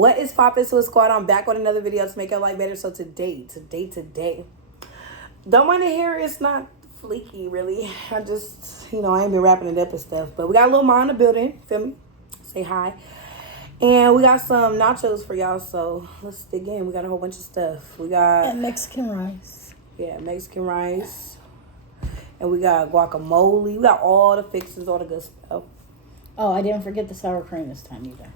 What is poppin', Swiss Squad? I'm back with another video to make your life better. So today, don't want to hear it's not fleeky, really. I just, I ain't been wrapping it up and stuff. But we got a little Ma in the building, feel me? Say hi. And we got some nachos for y'all, so let's dig in. We got a whole bunch of stuff. We got... And Mexican rice. Yeah, Mexican rice. And we got guacamole. We got all the fixings, all the good stuff. Oh, I didn't forget the sour cream this time either.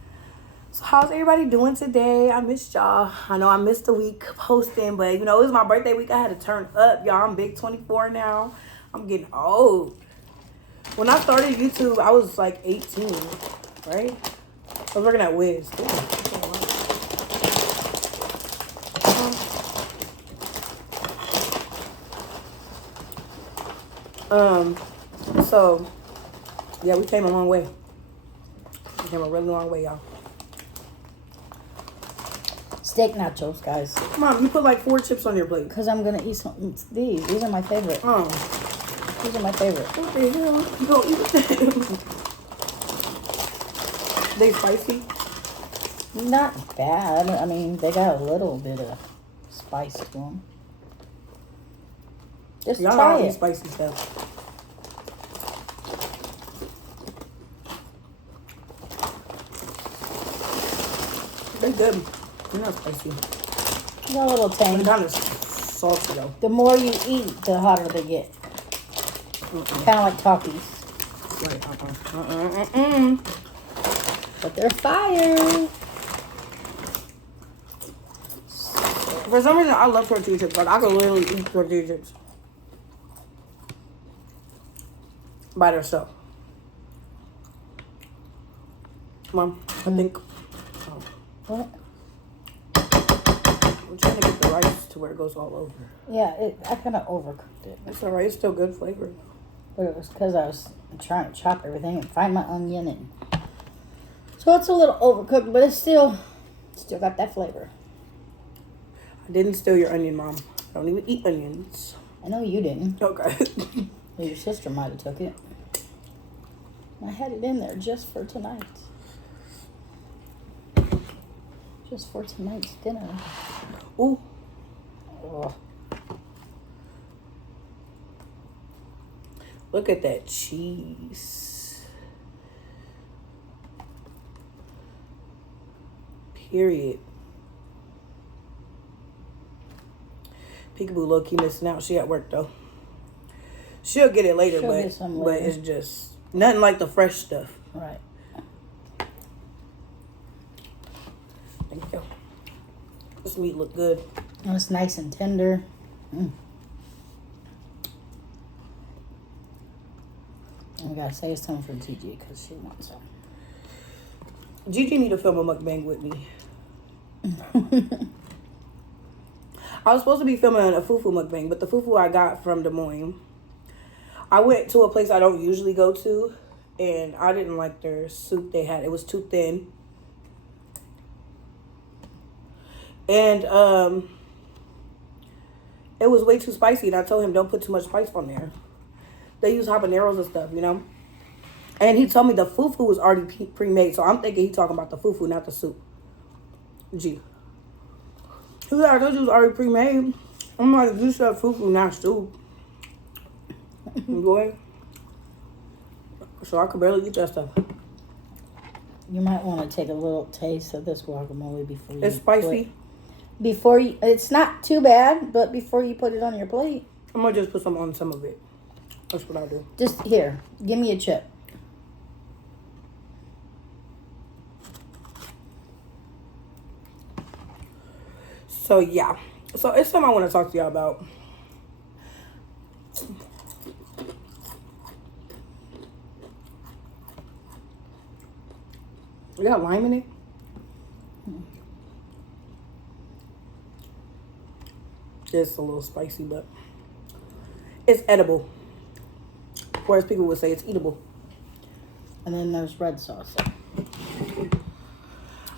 So how's everybody doing today? I missed y'all. I know I missed a week posting, but it was my birthday week. I had to turn up, y'all. I'm big 24 now. I'm getting old. When I started YouTube, I was like 18, right? I was working at Wiz. So yeah, we came a long way. We came a really long way, y'all. Steak nachos, guys. Mom, you put like 4 chips on your plate. Because I'm going to eat some. These. These are my favorite. These are my favorite. What the hell? You gonna eat them? They spicy? Not bad. I mean, they got a little bit of spice to them. Just y'all try don't it. eat spicy stuff. They're good. They're not spicy. They're a little tang. They're kind of salty though. The more you eat, the hotter they get. Kind of like Takis. Right. But they're fire. For some reason, I love tortilla chips. Like, I could literally eat tortilla chips by themselves. Mom, I think... Oh. What? I'm trying to get the rice to where it goes all over. Yeah, I kind of overcooked it. It's alright. It's still good flavor. But it was because I was trying to chop everything and find my onion. And so it's a little overcooked, but it's still got that flavor. I didn't steal your onion, Mom. I don't even eat onions. I know you didn't. Okay. Well, your sister might have took it. I had it in there just for tonight. Just for tonight's dinner. Ooh. Oh. Look at that cheese. Period. Peekaboo low-key missing out. She at work though. She'll get it later, but it's just nothing like the fresh stuff. Right. Thank you. This meat look good. And it's nice and tender. And I gotta save some for Gigi because she wants some. Gigi need to film a mukbang with me. I was supposed to be filming a fufu mukbang, but the fufu I got from Des Moines. I went to a place I don't usually go to, and I didn't like their soup they had. It was too thin. And it was way too spicy, and I told him don't put too much spice on there. They use habaneros and stuff, And he told me the fufu was already pre-made, so I'm thinking he's talking about the fufu, not the soup. G. He was like, I told you it was already pre-made. I'm like, you said fufu, not soup. Boy. So I could barely eat that stuff. You might want to take a little taste of this guacamole before you. It's spicy. It's not too bad, but before you put it on your plate. I'm gonna just put some on some of it. That's what I do. Just here, give me a chip. So yeah. So it's something I want to talk to y'all about. You got lime in it? It's a little spicy, but it's edible. Whereas people would say it's eatable. And then there's red sauce. I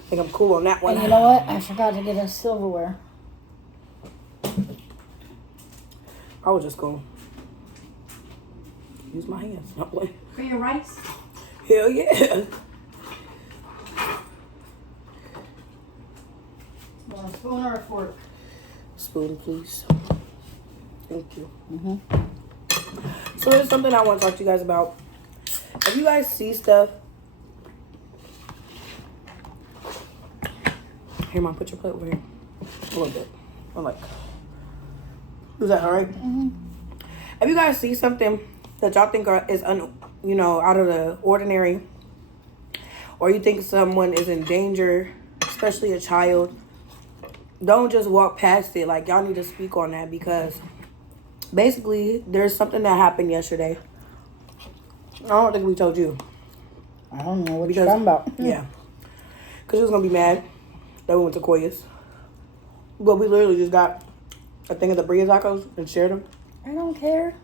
think I'm cool on that one. And you know what? I forgot to get us silverware. I was just going to use my hands. For your rice? Hell yeah. Want a spoon or a fork? Spoon, please. Thank you. Mm-hmm. So there's something I want to talk to you guys about. If you guys see stuff, here, Mom, put your plate over here. A little bit. I'm like, is that all right? Mm-hmm. If you guys see something that y'all think is out of the ordinary, or you think someone is in danger, especially a child, don't just walk past it. Like, y'all need to speak on that, because basically there's something that happened yesterday. I don't think we told you. I don't know what you're talking about. Yeah. Because she was going to be mad that we went to Koya's. But we literally just got a thing of the burrito tacos and shared them. I don't care.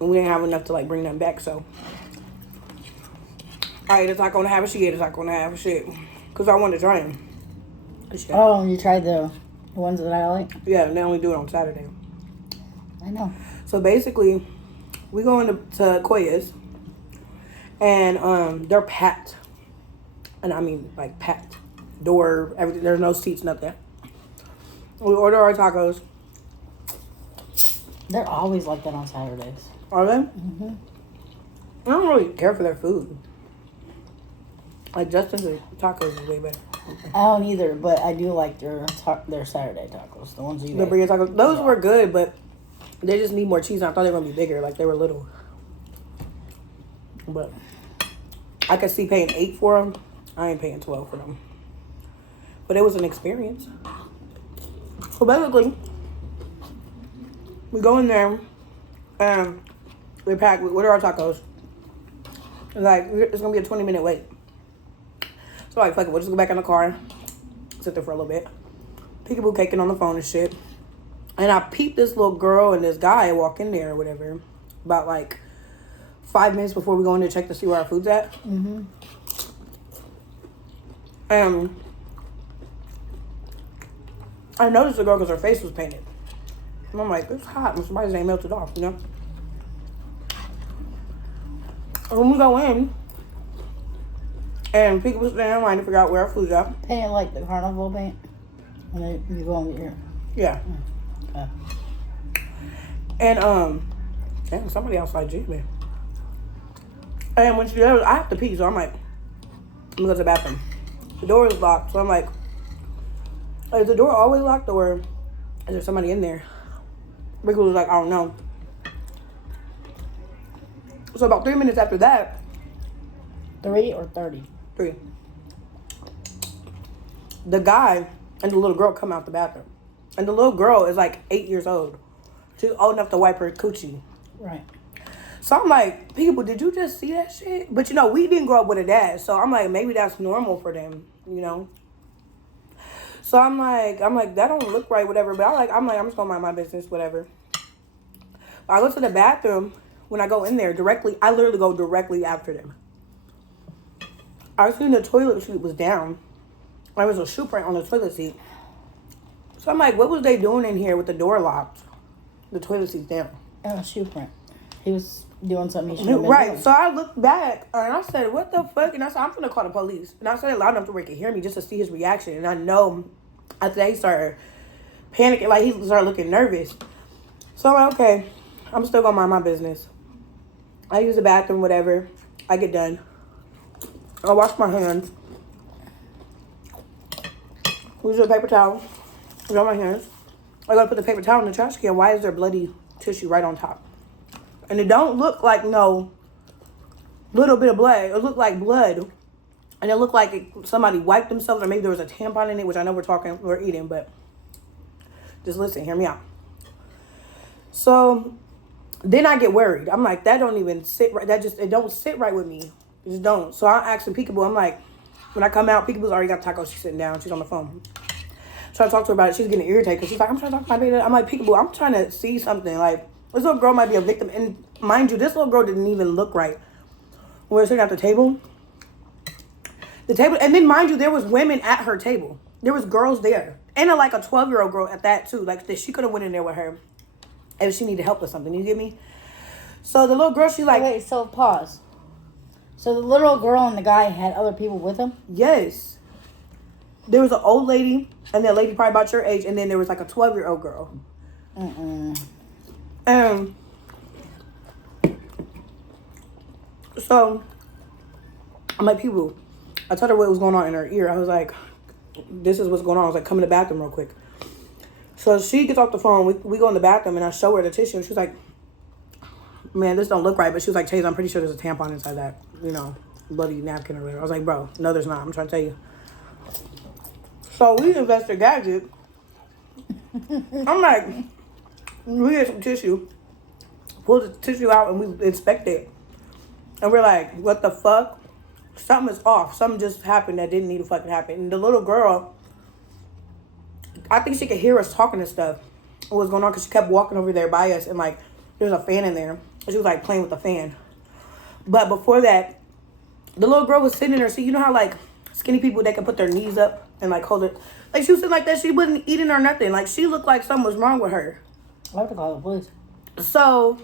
And we didn't have enough to, like, bring them back, so. I ate a taco and a half, and she ate a taco and a half, shit. Because I wanted to try them. Oh, you tried the ones that I like? Yeah, and they only do it on Saturday. I know. So basically, we go into Koya's, and they're packed. And I mean, like, packed. Door, everything. There's no seats, nothing. We order our tacos. They're always like that on Saturdays. Are they? Mm-hmm. I don't really care for their food. Like, Justin's tacos is way better. I don't either, but I do like their Saturday tacos. The ones you The made. burrito tacos. Those were good, but they just need more cheese. I thought they were going to be bigger. Like, they were little. But I could see paying $8 for them. I ain't paying $12 for them. But it was an experience. So basically, we go in there and we pack. We order our tacos. And like, it's going to be a 20-minute wait. So like, fuck it, we'll just go back in the car, sit there for a little bit. Peekaboo caking on the phone and shit. And I peeped this little girl and this guy walk in there or whatever. About like 5 minutes before we go in there to check to see where our food's at. Mm-hmm. And I noticed the girl because her face was painted. And I'm like, it's hot and somebody's name melted off, you know? And when we go in, and people were standing in line to figure out where our food's at. Paint like the carnival paint. And then you go over here. Yeah. Okay. And damn, somebody outside Jimmy. And when she does, I have to pee, so I'm like, let me go to the bathroom. The door is locked, so I'm like, is the door always locked or is there somebody in there? Ricky was like, I don't know. So about 3 minutes after that, 3 or 30? 3. The guy and the little girl come out the bathroom. And the little girl is like 8 years old. She's old enough to wipe her coochie. Right. So I'm like, people, did you just see that shit? But you know, we didn't grow up with a dad. So I'm like, maybe that's normal for them, you know? So I'm like, that don't look right, whatever. But I'm just gonna mind my business, whatever. I go to the bathroom. When I go in there I literally go directly after them. I seen the toilet seat was down. There was a shoe print on the toilet seat. So I'm like, what was they doing in here with the door locked? The toilet seat's down. Oh, shoe print. He was doing something he shouldn't have been Right. doing. So I looked back and I said, what the fuck? And I said, I'm gonna call the police. And I said it loud enough to where he could hear me just to see his reaction. And I know after that he started panicking, like he started looking nervous. So I'm like, okay, I'm still gonna mind my business. I use the bathroom, whatever. I get done. I wash my hands. Use a paper towel. Dry my hands. I gotta put the paper towel in the trash can. Why is there bloody tissue right on top? And it don't look like no little bit of blood. It looked like blood. And it looked like somebody wiped themselves, or maybe there was a tampon in it, which I know we're eating, but just listen, hear me out. So then I get worried. I'm like, that don't even sit right. It don't sit right with me. It just don't. So I asked Peekaboo, I'm like, when I come out, Peekaboo's already got tacos. She's sitting down. She's on the phone. Trying to talk to her about it. She's getting irritated because she's like, I'm trying to talk to my baby. I'm like, Peekaboo, I'm trying to see something. Like, this little girl might be a victim. And mind you, this little girl didn't even look right. We were sitting at the table. And then mind you, there was women at her table. There was girls there. And like a 12-year-old girl at that too. Like, she could have went in there with her if she needed help or something. You get me? So the little girl, she like... Wait, so pause. So the little girl and the guy had other people with them? Yes. There was an old lady and then a lady probably about your age, and then there was like a 12-year-old girl. And so I'm like, people, I told her what was going on in her ear. I was like, this is what's going on. I was like, come in the bathroom real quick. So she gets off the phone. We go in the bathroom, and I show her the tissue, and she's like, man, this don't look right. But she was like, Chase, I'm pretty sure there's a tampon inside that, bloody napkin or whatever. I was like, bro, no, there's not. I'm trying to tell you. So we invested gadget. I'm like, we get some tissue, pull the tissue out, and we inspect it. And we're like, what the fuck? Something is off. Something just happened that didn't need to fucking happen. And the little girl, I think she could hear us talking and stuff. What was going on? Because she kept walking over there by us, and like, there's a fan in there. And she was like playing with the fan. But before that, the little girl was sitting in her seat. You know how like skinny people, they can put their knees up and like hold it. Like she was sitting like that. She wasn't eating or nothing. Like she looked like something was wrong with her. I have to call the police. So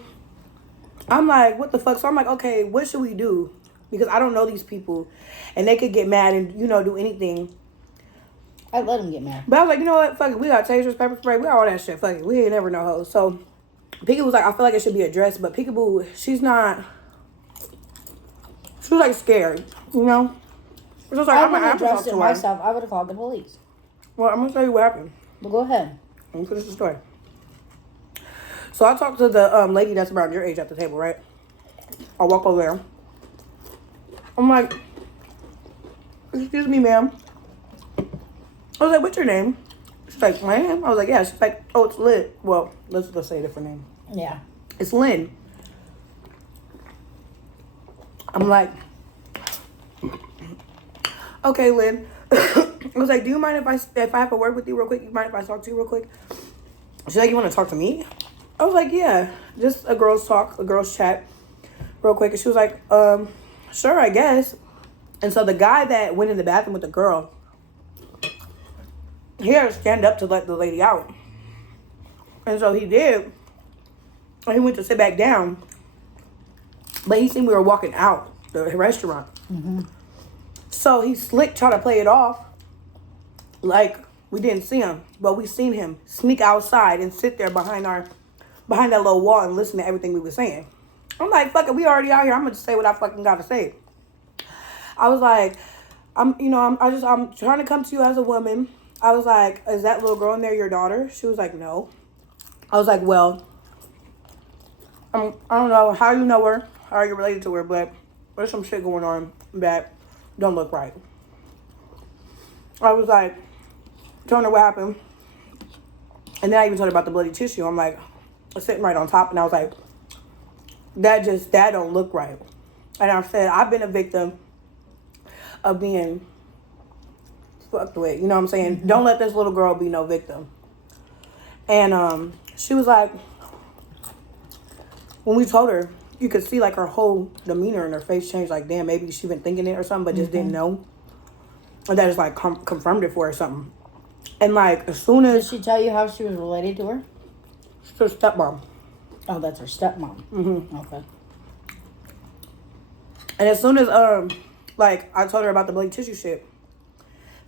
I'm like, what the fuck? So I'm like, okay, what should we do? Because I don't know these people, and they could get mad and do anything. I'd let them get mad. But I was like, you know what? Fuck it. We got tasers, pepper spray. We got all that shit. Fuck it. We ain't never know hoes. So Peekaboo was like, I feel like it should be addressed, but Peekaboo, she's not. She was like scared, She was like, I I'm would gonna have have to talk addressed to it her. myself. I would have called the police. Well, I'm gonna tell you what happened. Well, go ahead. Let me finish the story. So I talked to the lady that's around your age at the table, right? I walk over there. I'm like, excuse me, ma'am. I was like, what's your name? She's like, ma'am? I was like, yeah. She's like, oh, it's Lynn. Well, let's say a different name. Yeah. It's Lynn. I'm like, okay, Lynn. I was like, do you mind if I have a word with you real quick? You mind if I talk to you real quick? She's like, you want to talk to me? I was like, yeah. Just a girl's talk, a girl's chat real quick. And she was like, sure, I guess. And so the guy that went in the bathroom with the girl, he had to stand up to let the lady out. And so he did. And he went to sit back down. But he seen we were walking out the restaurant. Mm-hmm. So he slick tried to play it off like we didn't see him. But we seen him sneak outside and sit there behind that little wall and listen to everything we were saying. I'm like, fuck it, we already out here. I'm gonna just say what I fucking gotta say. I was like, I'm trying to come to you as a woman. I was like, is that little girl in there your daughter? She was like, no. I was like, well, I don't know how you know her, how you're related to her, but there's some shit going on that don't look right. I was like, telling her what happened. And then I even told her about the bloody tissue. I'm like, sitting right on top, and I was like, that don't look right. And I said, I've been a victim of being fucked with. You know what I'm saying? Mm-hmm. Don't let this little girl be no victim. And she was like, when we told her, you could see like her whole demeanor and her face changed. Like, damn, maybe she been thinking it or something, but just didn't know. And that just like confirmed it for her or something. And like, as soon as... Did she tell you how she was related to her? She's her stepmom. Oh, that's her stepmom. Mm-hmm. Okay. And as soon as, like, I told her about the bloody tissue shit,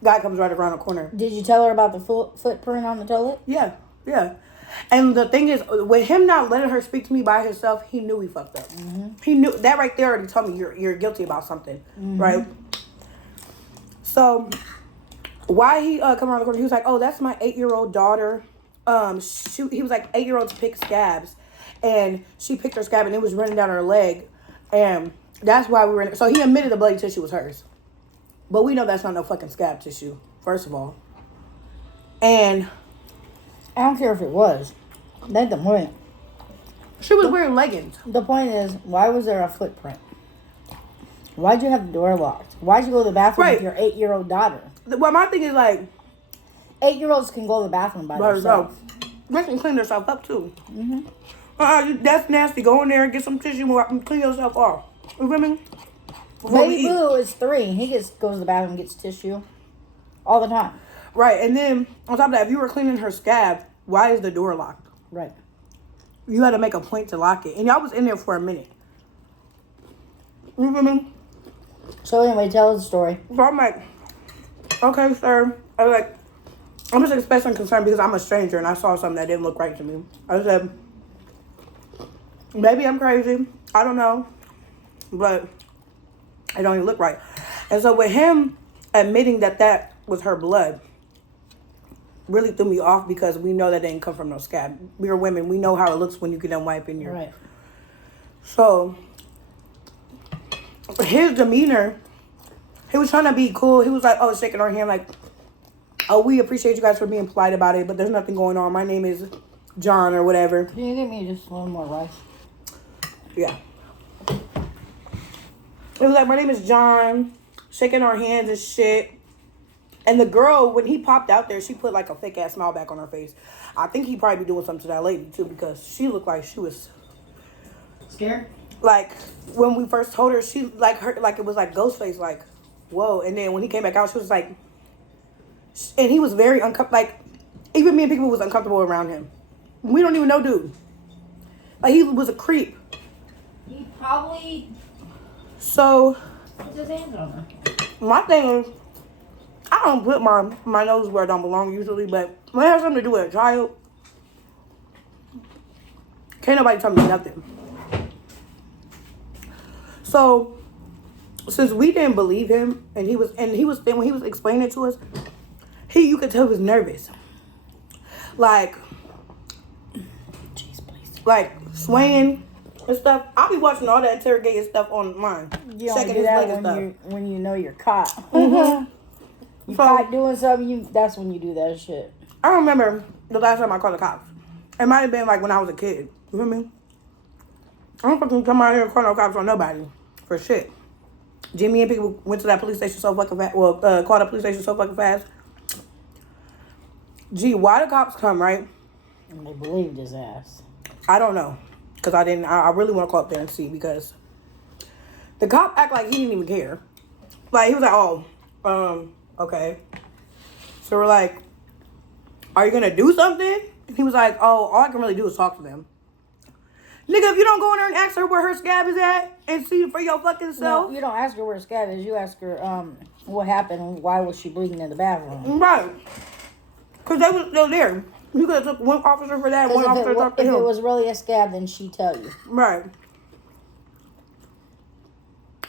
guy comes right around the corner. Did you tell her about the footprint on the toilet? Yeah. And the thing is, with him not letting her speak to me by herself, he knew he fucked up. Mm-hmm. He knew that right there already told me you're guilty about something, right? So, why he come around the corner? He was like, "Oh, that's my 8-year-old daughter." He was like, 8-year-olds pick scabs, and she picked her scab, and it was running down her leg, and that's why we were in. So he admitted the bloody tissue was hers, but we know that's not no fucking scab tissue. First of all, and I don't care if it was. That's the point. She was wearing leggings. The point is, why was there a footprint? Why'd you have the door locked? Why'd you go to the bathroom with your 8-year-old daughter? Well, my thing is like, 8-year-olds can go to the bathroom by themselves. They can clean themselves up too. That's nasty. Go in there and get some tissue and clean yourself off. You feel me? Baby Boo is 3. He goes to the bathroom and gets tissue all the time. Right, and then on top of that, if you were cleaning her scab, why is the door locked? Right. You had to make a point to lock it, and y'all was in there for a minute. You feel me? So anyway, tell us the story. So I'm like, okay, sir. I was like, I'm just expressing concern because I'm a stranger and I saw something that didn't look right to me. I said, maybe I'm crazy. I don't know. But it don't even look right. And so with him admitting that that was her blood really threw me off because we know that didn't come from no scab. We are women. We know how it looks when you get them wipe in your... Right. So his demeanor, he was trying to be cool. He was like, oh, shaking her hand like, oh, we appreciate you guys for being polite about it, but there's nothing going on. My name is John or whatever. Can you give me just a little more rice? Yeah. It was like, my name is John, shaking our hands and shit. And the girl, when he popped out there, she put like a fake ass smile back on her face. I think he probably be doing something to that lady too because she looked like she was scared. Like when we first told her, she like her like it was like ghost face, like whoa. And then when he came back out, she was like, and he was very uncomfortable. Like even me and people was uncomfortable around him. We don't even know dude. Like he was a creep. He probably. So. Put his hands on her. My thing is, I don't put my nose where it don't belong usually, but when it has something to do with a child, can't nobody tell me nothing. So, since we didn't believe him, and he was when he was explaining it to us, you could tell he was nervous, like, jeez, please, like swaying and stuff. I'll be watching all that interrogating stuff online, checking his leg and stuff. When you know you're caught. Mm-hmm. You caught doing something, that's when you do that shit. I don't remember the last time I called the cops. It might have been like when I was a kid. You feel me? I don't fucking come out here and call no cops on nobody. For shit. Jimmy and people went to that police station so fucking fast. Well, called the police station so fucking fast. Gee, why the cops come, right? And they believed his ass. I don't know. Because I really want to call up there and see because the cop act like he didn't even care. Like, he was like, oh, okay. So we're like, are you going to do something? And he was like, oh, all I can really do is talk to them. Nigga, if you don't go in there and ask her where her scab is at and see for your fucking self. No, you don't ask her where her scab is. You ask her what happened. Why was she bleeding in the bathroom? Right. Because they was still there. You could have took one officer for that and one officer talked to him. If it was really a scab, then she'd tell you. Right.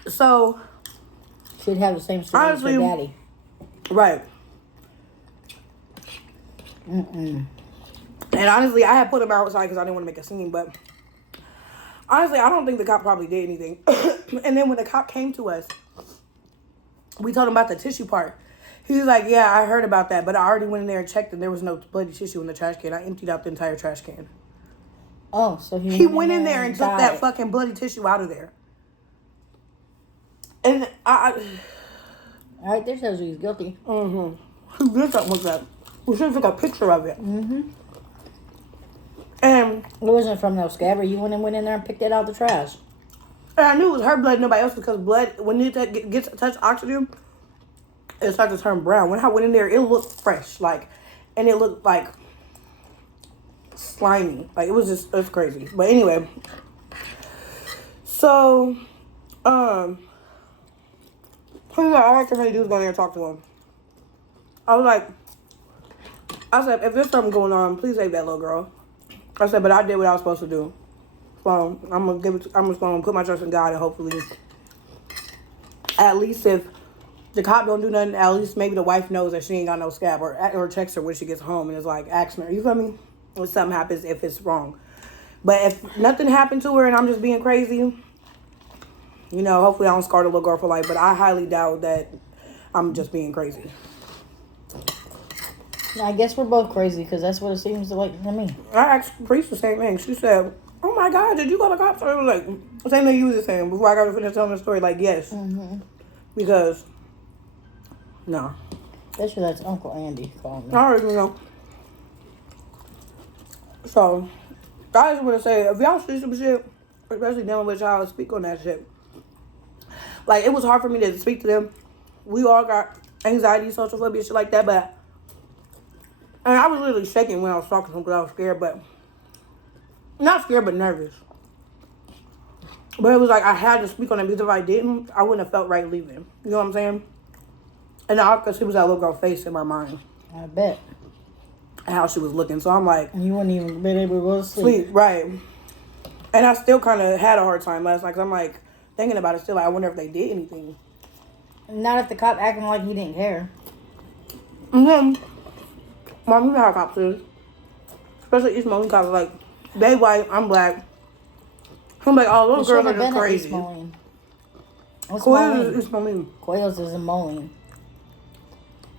So. She'd have the same story as her daddy. Right. Mm-mm. And honestly, I had put him outside because I didn't want to make a scene, but honestly, I don't think the cop probably did anything. And then when the cop came to us, we told him about the tissue part. He was like, yeah, I heard about that, but I already went in there and checked and there was no bloody tissue in the trash can. I emptied out the entire trash can. Oh, so he went in there and took that fucking bloody tissue out of there. And all right, there shows you he's guilty. Mm-hmm. He did something with that. We should have took a picture of it. Mm-hmm. And it wasn't from no scabber. You went in there and picked it out of the trash. And I knew it was her blood, nobody else, because blood, when it gets touch oxygen, it starts to turn brown. When I went in there, it looked fresh, like, and it looked like slimy. Like, it was crazy. But anyway, so, all I can really do is go in there and talk to him. I said, if there's something going on, please save that little girl. I said, but I did what I was supposed to do. So I'm just gonna put my trust in God and hopefully, at least if the cop don't do nothing, at least maybe the wife knows that she ain't got no scab or texts her when she gets home and is like asking her, you feel me? If something happens, if it's wrong. But if nothing happened to her and I'm just being crazy, you know, hopefully I don't scar the little girl for life. But I highly doubt that I'm just being crazy. I guess we're both crazy because that's what it seems like to me. I asked the priest the same thing. She said, oh my God, did you call the cops? I was like, the same thing you was saying before I got to finish telling the story. Like, yes. Mm-hmm. Because, no. That's Uncle Andy calling me. I already know. So, I just want to say, if y'all see some shit, especially dealing with y'all, speak on that shit. Like, it was hard for me to speak to them. We all got anxiety, social phobia, shit like that, but and I was literally shaking when I was talking to him because I was scared, but not scared, but nervous. But it was like I had to speak on it because if I didn't, I wouldn't have felt right leaving. You know what I'm saying? And I could see was that little girl face in my mind. I bet. how she was looking. So I'm like, And you wouldn't even been able to go to sleep. right. And I still kind of had a hard time last night because I'm like, thinking about it still, like, I wonder if they did anything. Not if the cop acting like he didn't care. Mm-hmm. Mom, you know how cops is. Especially East Moline cops. Like, they white, I'm black. I'm like, oh, those girls are just crazy. Coyos is East Moline. Coyos is in Moline.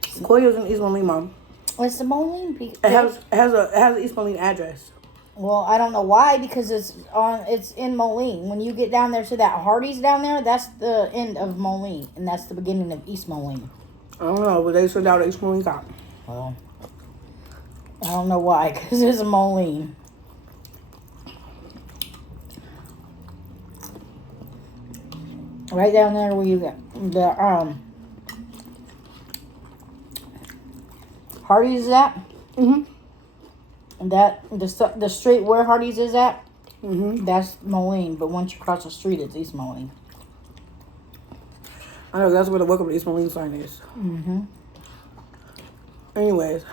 Coyos in East Moline, Mom. What's the Moline? It has an East Moline address. Well, I don't know why, because it's in Moline. When you get down there to that Hardee's down there, that's the end of Moline, and that's the beginning of East Moline. I don't know, but they sent out East Moline cop. Well, I don't know why, because it's a Moline. Right down there where you get the Hardee's is at. Mm-hmm. And that the street where Hardee's is at, that's Moline. But once you cross the street, it's East Moline. I know, that's where the Welcome to East Moline sign is. Anyways.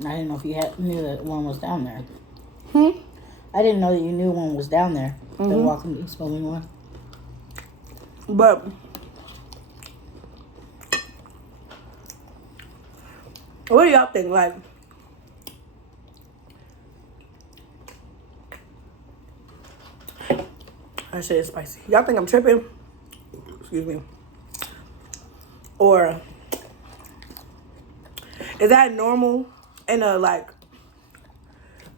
I didn't know if you knew that one was down there. I didn't know that you knew one was down there. The Welcome to East Moline one. But what do y'all think? Like, that shit is spicy. Y'all think I'm tripping? Excuse me. Or is that normal in a, like,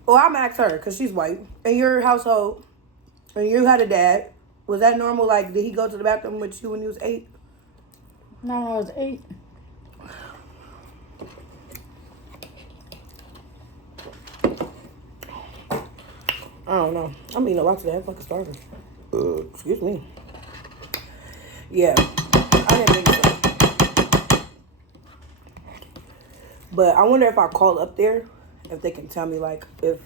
well, I'm gonna ask her because she's white. In your household, when you had a dad, was that normal? Like, did he go to the bathroom with you when he was 8? No, I was 8. I don't know. I'm eating a lot today. I'm fucking starving. Excuse me. Yeah, I didn't think so. But I wonder if I call up there, if they can tell me, like, if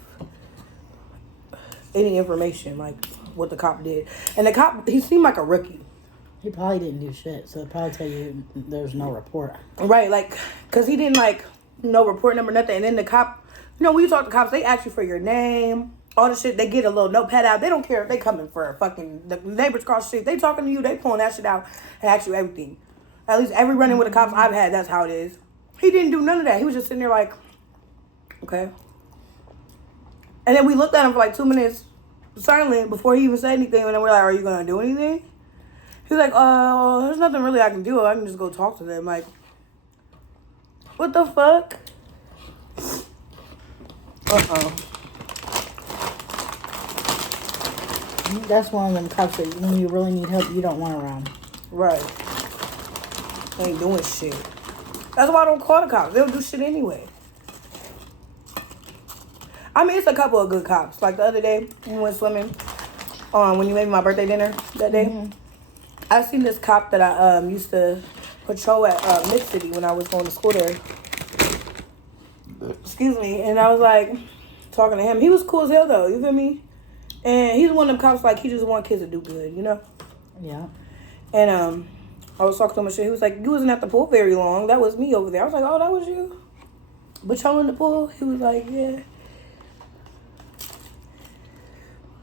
any information, like, what the cop did. And the cop, he seemed like a rookie. He probably didn't do shit, so they'll probably tell you there's no report. Right, like, because he didn't, like, no report number, nothing. And then the cop, you know, when you talk to cops, they ask you for your name, all the shit. They get a little notepad out. They don't care if they coming for a fucking, the neighbors across the street. They talking to you, they pulling that shit out and ask you everything. At least every run-in with the cops I've had, that's how it is. He didn't do none of that. He was just sitting there like, okay. And then we looked at him for like 2 minutes, silent, before he even said anything. And then we're like, are you going to do anything? He's like, there's nothing really I can do. I can just go talk to them. Like, what the fuck? That's one of them cops that when you really need help, you don't want around. Right. They ain't doing shit. That's why I don't call the cops. They'll do shit anyway. I mean, it's a couple of good cops. Like the other day, we went swimming. When you made my birthday dinner that day. I seen this cop that I used to patrol at Mid-City when I was going to school there. Excuse me. And I was like, talking to him. He was cool as hell though, you feel me? And he's one of them cops, like, he just want kids to do good, you know? Yeah. And I was talking to him and shit. He was like, you wasn't at the pool very long. That was me over there. I was like, oh, that was you? Patrolling the pool? He was like, yeah.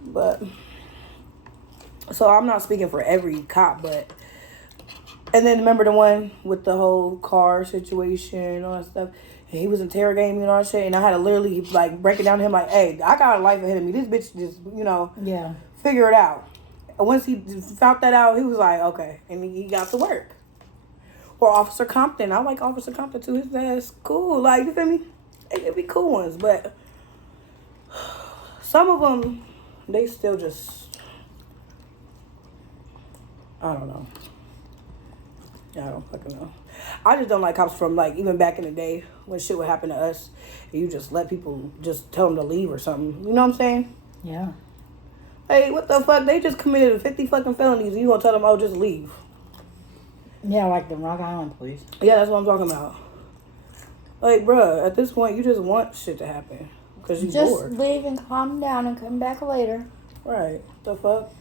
But, so I'm not speaking for every cop, but, and then remember the one with the whole car situation and all that stuff? And he was interrogating me and all that shit, and I had to literally, like, break it down to him, like, hey, I got a life ahead of me. This bitch just, you know, figure it out. And once he found that out, he was like, okay. And he got to work. Or Officer Compton. I like Officer Compton, too. His ass cool. Like, you feel me? They could be cool ones, but some of them, they still just, I don't know. Yeah, I don't fucking know. I just don't like cops from, like, even back in the day when shit would happen to us and you just let people just tell them to leave or something. You know what I'm saying? Yeah. Hey, what the fuck? They just committed 50 fucking felonies and you gonna tell them, oh, just leave. Yeah, like the Rock Island police. Yeah, that's what I'm talking about. Like, bruh, at this point, you just want shit to happen. Because you're bored. Just leave and calm down and come back later. Right. The fuck?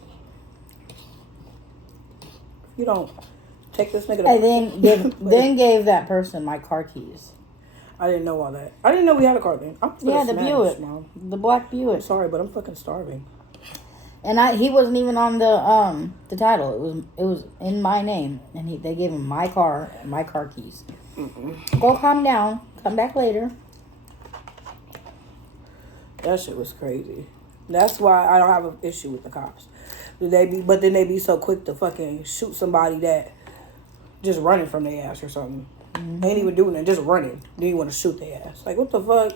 You don't take this nigga to... I then gave that person my car keys. I didn't know all that. I didn't know we had a car then. I'm Yeah, the smashed, Buick. Mom. The black I'm Buick. sorry, but I'm fucking starving. And he wasn't even on the title. It was in my name, and they gave him my car and my car keys. Go calm down. Come back later. That shit was crazy. That's why I don't have an issue with the cops. But then they be so quick to fucking shoot somebody that just running from their ass or something. They ain't even doing it, just running. Then you want to shoot their ass. Like, what the fuck?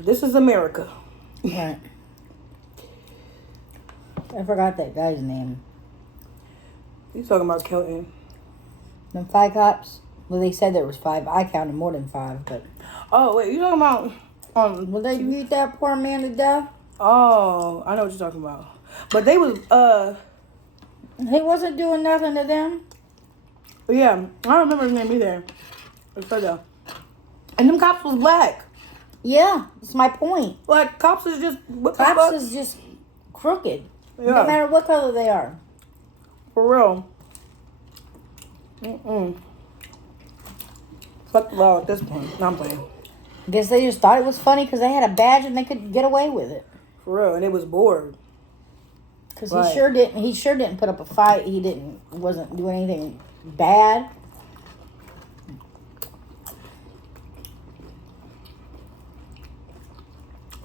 This is America. Right. I forgot that guy's name. You talking about Kelton? Them 5 cops. Well, they said there was 5. I counted more than 5, but. Oh wait, you talking about? Will they beat that poor man to death? Oh, I know what you're talking about. But they was He wasn't doing nothing to them. yeah, I don't remember his name either. It's further. And them cops was black. Yeah, that's my point. Like cops is just Cops is just crooked. Yeah. No matter what color they are. For real. Fuck the law at this point. No, I'm playing. I guess they just thought it was funny because they had a badge and they could get away with it. For real, and it was bored. Because Right. he sure didn't put up a fight. Wasn't doing anything bad.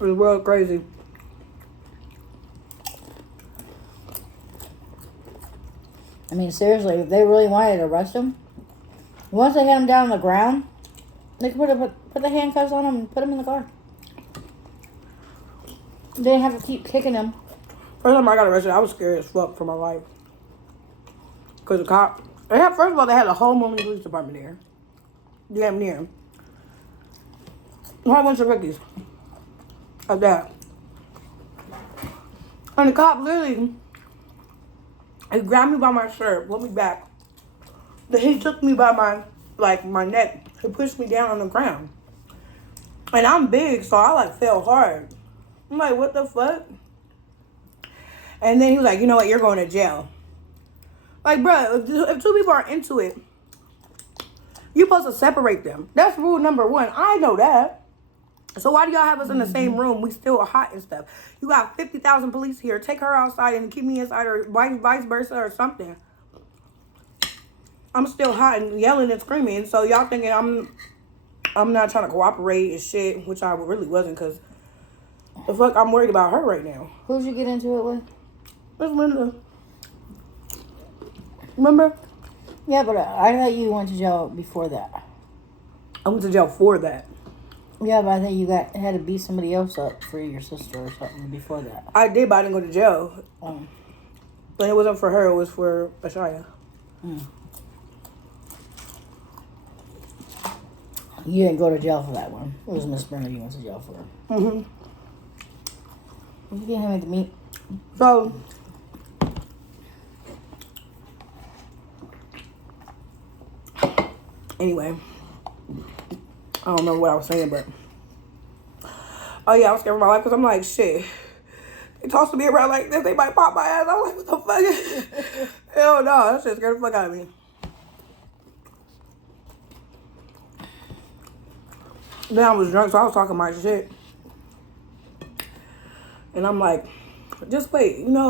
It was real crazy. I mean, seriously, if they really wanted to arrest him, once they had him down on the ground, they could put the handcuffs on him and put him in the car. They didn't have to keep kicking him. First time I got arrested, I was scared as fuck for my life. Because the cop, first of all, they had a whole Moline police department there. Damn near. I went to Ricky's. Like that. And the cop literally, he grabbed me by my shirt, pulled me back. Then he took me by my neck. He pushed me down on the ground. And I'm big, so I fell hard. I'm like, what the fuck? And then he was like, you know what, you're going to jail. Like, bro, if 2 people are into it, you're supposed to separate them. That's rule number 1. I know that. So why do y'all have us in the same room? We still hot and stuff. You got 50,000 police here. Take her outside and keep me inside, or vice versa, or something. I'm still hot and yelling and screaming. So y'all thinking I'm not trying to cooperate and shit, which I really wasn't, because the fuck, I'm worried about her right now. Who'd you get into it with? Where's Linda? Remember? Yeah, but I thought you went to jail before that. I went to jail for that. Yeah, but I think you had to beat somebody else up for your sister or something before that. I did, but I didn't go to jail. And it wasn't for her, it was for Ashaya. You didn't go to jail for that one. It was Miss Brenda you went to jail for. You get him at the meat. So, anyway, I don't remember what I was saying, but oh yeah, I was scared for my life because I'm like, shit. They tossed me around like this, they might pop my ass. I was like, what the fuck? Hell no, that shit scared the fuck out of me. Then I was drunk, so I was talking my shit. And I'm like, just wait, and I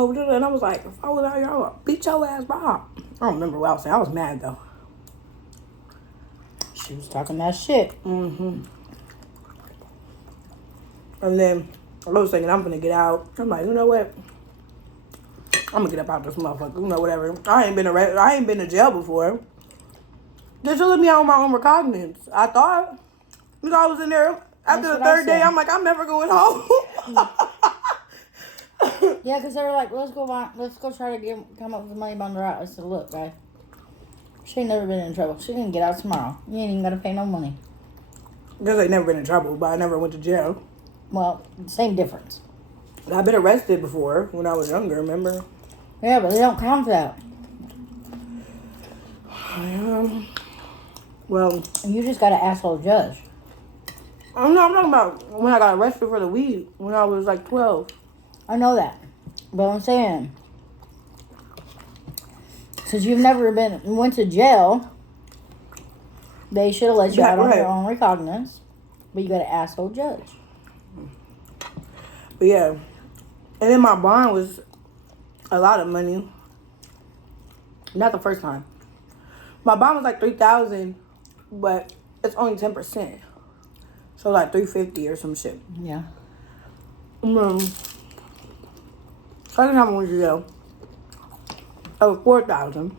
was like, if I was out here, I would beat your ass, Bob. I don't remember what I was saying. I was mad, though. She was talking that shit. And then I was thinking, I'm gonna get out. I'm like, you know what? I'm gonna get up out this motherfucker. Whatever. I ain't been arrested. I ain't been to jail before. They should let me out on my own recognizance. I thought. I was in there after the third day. I'm like, I'm never going home. Yeah, because they were like, let's go try to come up with money bond her out. I said, look, guy, she ain't never been in trouble. She can get out tomorrow. You ain't even got to pay no money. Because I never been in trouble, but I never went to jail. Well, same difference. I've been arrested before when I was younger, remember? Yeah, but they don't count for that. Well, You just got an asshole judge. I'm talking about when I got arrested for the weed when I was like 12. I know that. But I'm saying, since you've never went to jail, They should have let you out on Right. your own recognizance. But you got an asshole judge. But yeah. And then my bond was a lot of money. Not the first time. My bond was like $3,000, but it's only 10%. So like $350 or some shit. Yeah. Second time I went to jail, it was $4,000.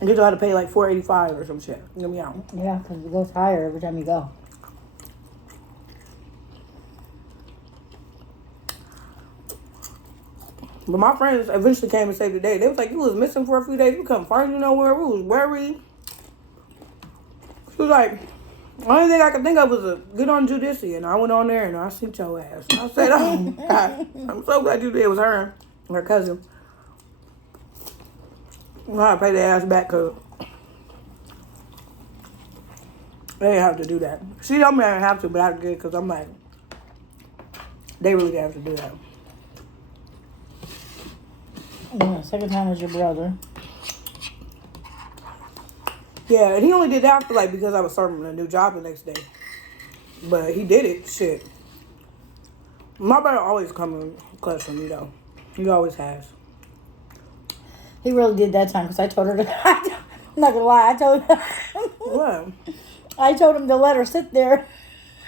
And you had to pay like $485 or some shit. Get me out. Yeah, because it goes higher every time you go. But my friends eventually came and saved the day. They was like, you was missing for a few days. We couldn't find you nowhere. We was worried. She was like, the only thing I could think of was to get on Judici. And I went on there and I seen your ass. I said, oh, God, I'm so glad you did. It was her and her cousin. I had to pay their ass back because they didn't have to do that. She told me I didn't have to, but I did because I'm like, they really didn't have to do that. Yeah, second time was your brother. Yeah, and he only did that for like because I was starting a new job the next day. But he did it, shit. My brother always coming clutch for me though. He always has. He really did that time because I told her to. I'm not gonna lie, I told her. What? I told him to let her sit there.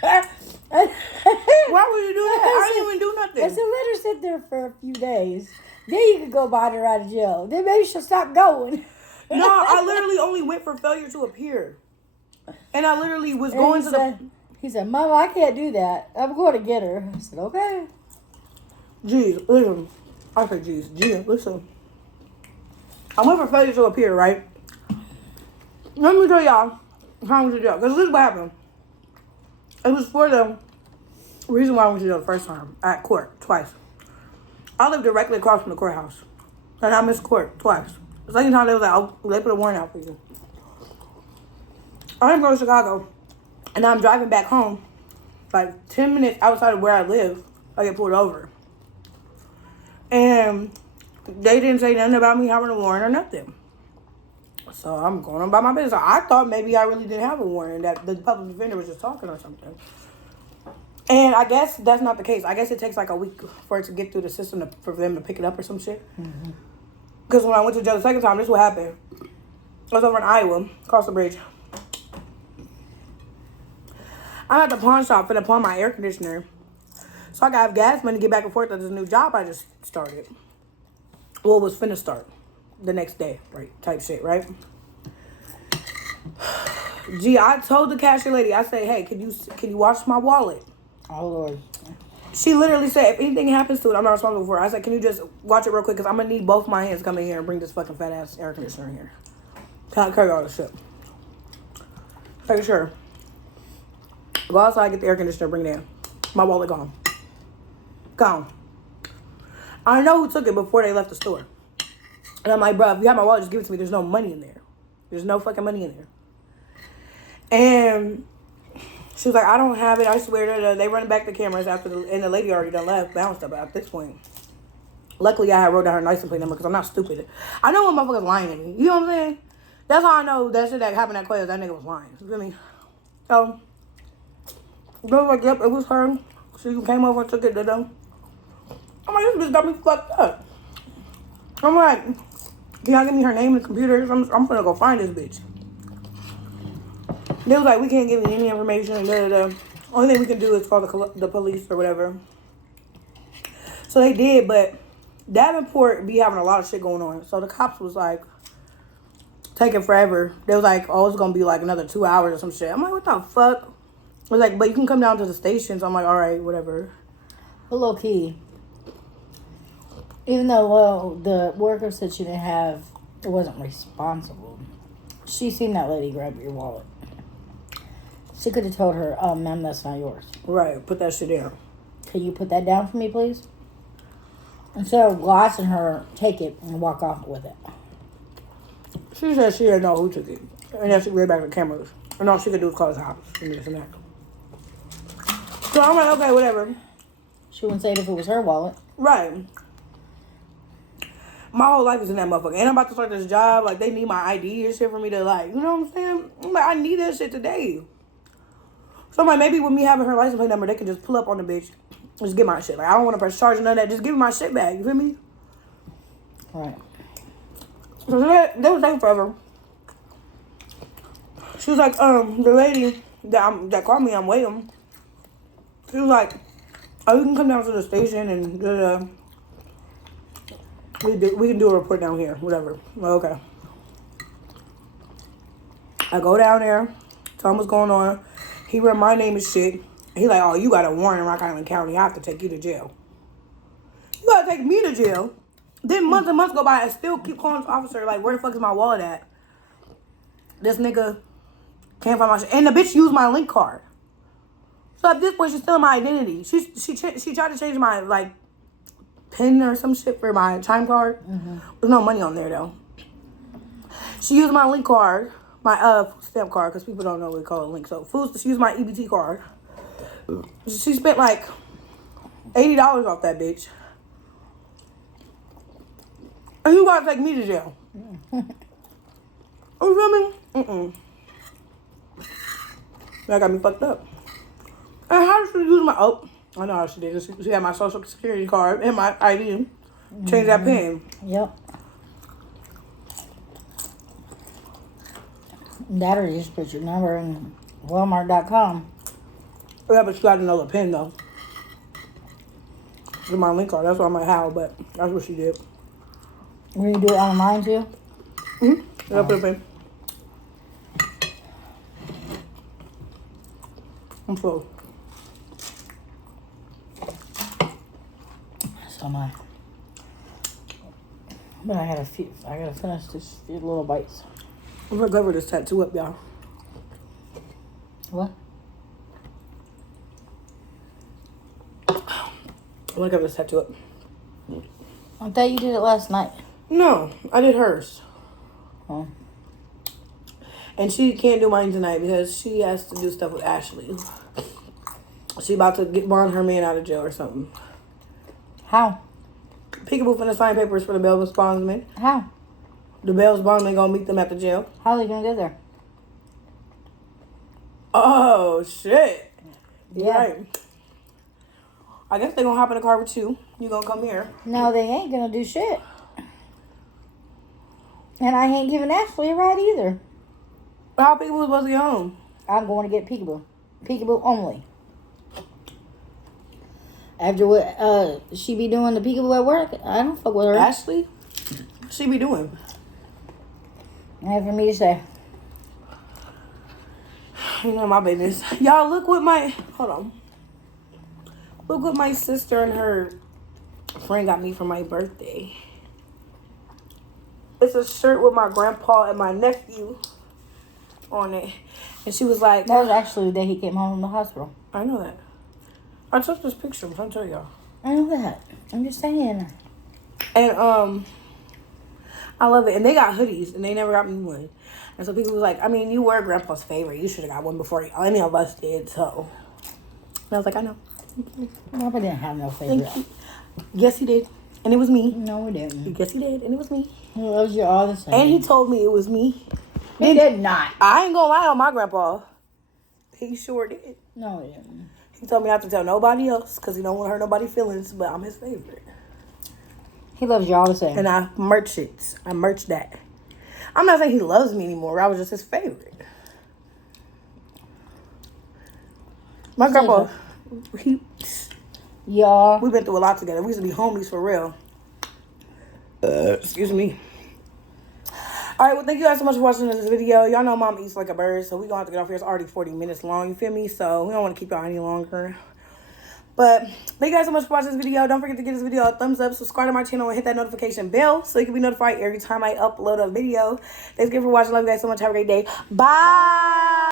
Why would you do that? I didn't even do nothing. I said, let her sit there for a few days. Then you could go buy her out of jail. Then maybe she'll stop going. No, I literally only went for failure to appear. And I literally was And going he to said, He said, Mama, I can't do that. I'm going to get her. I said, okay. Jeez, listen. I said, jeez, listen. I went for failure to appear, right? Let me tell y'all how I went to jail. Because this is what happened. It was for the reason why I went to jail the first time. At court, twice. I lived directly across from the courthouse. And I missed court twice. The second time they was like, oh, they put a warrant out for you. I'm going to Chicago. And I'm driving back home. Like 10 minutes outside of where I live, I get pulled over. And they didn't say nothing about me having a warrant or nothing. So I'm going on about my business. I thought maybe I really didn't have a warrant, that the public defender was just talking or something. And I guess that's not the case. I guess it takes like a week for it to get through the system for them to pick it up or some shit. Because when I went to jail the second time, this is what happened. I was over in Iowa, across the bridge. I'm at the pawn shop finna pawn my air conditioner. So I gotta have gas money to get back and forth to this new job I just started. Well, it was finna start the next day, right? Type shit, right? Gee, I told the cashier lady, I said, hey, can you watch my wallet? Oh, Lord. She literally said, if anything happens to it, I'm not responsible for it. I said, can you just watch it real quick? Because I'm going to need both my hands to come in here and bring this fucking fat-ass air conditioner in here. Can I carry all this shit? Like, sure. Go outside, get the air conditioner, bring it in. My wallet gone. Gone. I know who took it before they left the store. And I'm like, bro, if you have my wallet, just give it to me. There's no money in there. There's no fucking money in there. And she was like, I don't have it. I swear. They running back the cameras after and the lady already done left, bounced up at this point. Luckily, I had wrote down her license plate number because I'm not stupid. I know when motherfuckers lying to me. You know what I'm saying? That's how I know that shit that happened at Quails, that nigga was lying. You feel me? So, they was like, yep, it was her. She came over and took it to them. I'm like, this bitch got me fucked up. I'm like, can y'all give me her name and computer? I'm gonna go find this bitch. They was like, we can't give you any information. Only thing we can do is call the police or whatever. So they did, but Davenport be having a lot of shit going on. So the cops was like, taking forever. They was like, oh, it's gonna be like another 2 hours or some shit. I'm like, what the fuck? It was like, but you can come down to the station. So I'm like, all right, whatever. But low key, even though the worker said she didn't have, it wasn't responsible, she seen that lady grab your wallet. She could have told her, ma'am, that's not yours. Right, put that shit down. Can you put that down for me, please? Instead of watching her take it and walk off with it. She said she didn't know who took it. And then she read back the cameras. And all she could do was call his house. And this and that. So I'm like, okay, whatever. She wouldn't say it if it was her wallet. Right. My whole life is in that motherfucker. And I'm about to start this job. Like, they need my ID and shit for me to, like, you know what I'm saying? I'm like, I need that shit today. So I'm like, maybe with me having her license plate number, they can just pull up on the bitch. Just get my shit. Like, I don't want to press charge or none of that. Just give me my shit back. You feel me? Right. So they was taking forever. She was like, the lady that called me, I'm waiting. She was like, oh, you can come down to the station and we can do a report down here, whatever. I'm like, okay. I go down there, tell him what's going on. He read my name and shit. He like, oh, you got a warrant in Rock Island County. I have to take you to jail. You gotta take me to jail. Then months and months go by, I still keep calling this officer, like, where the fuck is my wallet at? This nigga can't find my shit. And the bitch used my link card. So at this point, she's stealing my identity. She tried to change my, like, PIN or some shit for my chime card. Mm-hmm. There's no money on there, though. She used my link card, my food stamp card, because people don't know what we call it link. So she used my EBT card. She spent, like, $80 off that bitch. And you gotta take me to jail. You feel me? That got me fucked up. And how did she use my... Oh, I know how she did. She had my social security card and my ID. Change that PIN. Yep. That or just put your number in Walmart.com. Yeah, but you gotta know the PIN, though. It's my link card. That's what I'm like, how, but that's what she did. Will you do it online, too? Mm-hmm. Yeah, put a PIN. I'm full. So am I. But I gotta finish this few little bites. I'm gonna cover this tattoo up, y'all. What? I'm gonna cover this tattoo up. I thought you did it last night. No, I did hers. Oh. And she can't do mine tonight because she has to do stuff with Ashley. She about to bond her man out of jail or something. How? Peekaboo finna sign papers for the bail bondsman. How? The bail bondsman gonna meet them at the jail. How are they gonna get there? Oh, shit. Yeah. Right. I guess they gonna hop in the car with you. You gonna come here. No, they ain't gonna do shit. And I ain't giving Ashley a ride either. How Peekaboo supposed to get home? I'm going to get Peekaboo. Peekaboo only. After what she be doing the Peekaboo at work, I don't fuck with her. Ashley? She be doing? Ain't for me to say. You know my business. Y'all, look what my... Hold on. Look what my sister and her friend got me for my birthday. It's a shirt with my grandpa and my nephew on it. And she was like... That was actually the day he came home from the hospital. I know that. I took this picture. I'm trying to tell y'all. I know that. I'm just saying. And, I love it. And they got hoodies, and they never got me one. And so people was like, I mean, you were grandpa's favorite. You should have got one before any of us did, so. And I was like, I know. Papa didn't have no favorite. Yes, he did. And it was me. No, we didn't. Yes, he did. And it was me. He loves you all the same. And he told me it was me. He did not. I ain't gonna lie on my grandpa. He sure did. No, he didn't. He told me not to tell nobody else because he don't want to hurt nobody's feelings, but I'm his favorite. He loves you all the same. And I merch it. I merch that. I'm not saying he loves me anymore. I was just his favorite. My grandpa, y'all. we've been through a lot together. We used to be homies for real. Excuse me. All right, well, thank you guys so much for watching this video. Y'all know Mom eats like a bird, so we're going to have to get off here. It's already 40 minutes long, you feel me? So we don't want to keep y'all any longer. But thank you guys so much for watching this video. Don't forget to give this video a thumbs up, subscribe to my channel, and hit that notification bell so you can be notified every time I upload a video. Thanks again for watching. Love you guys so much. Have a great day. Bye.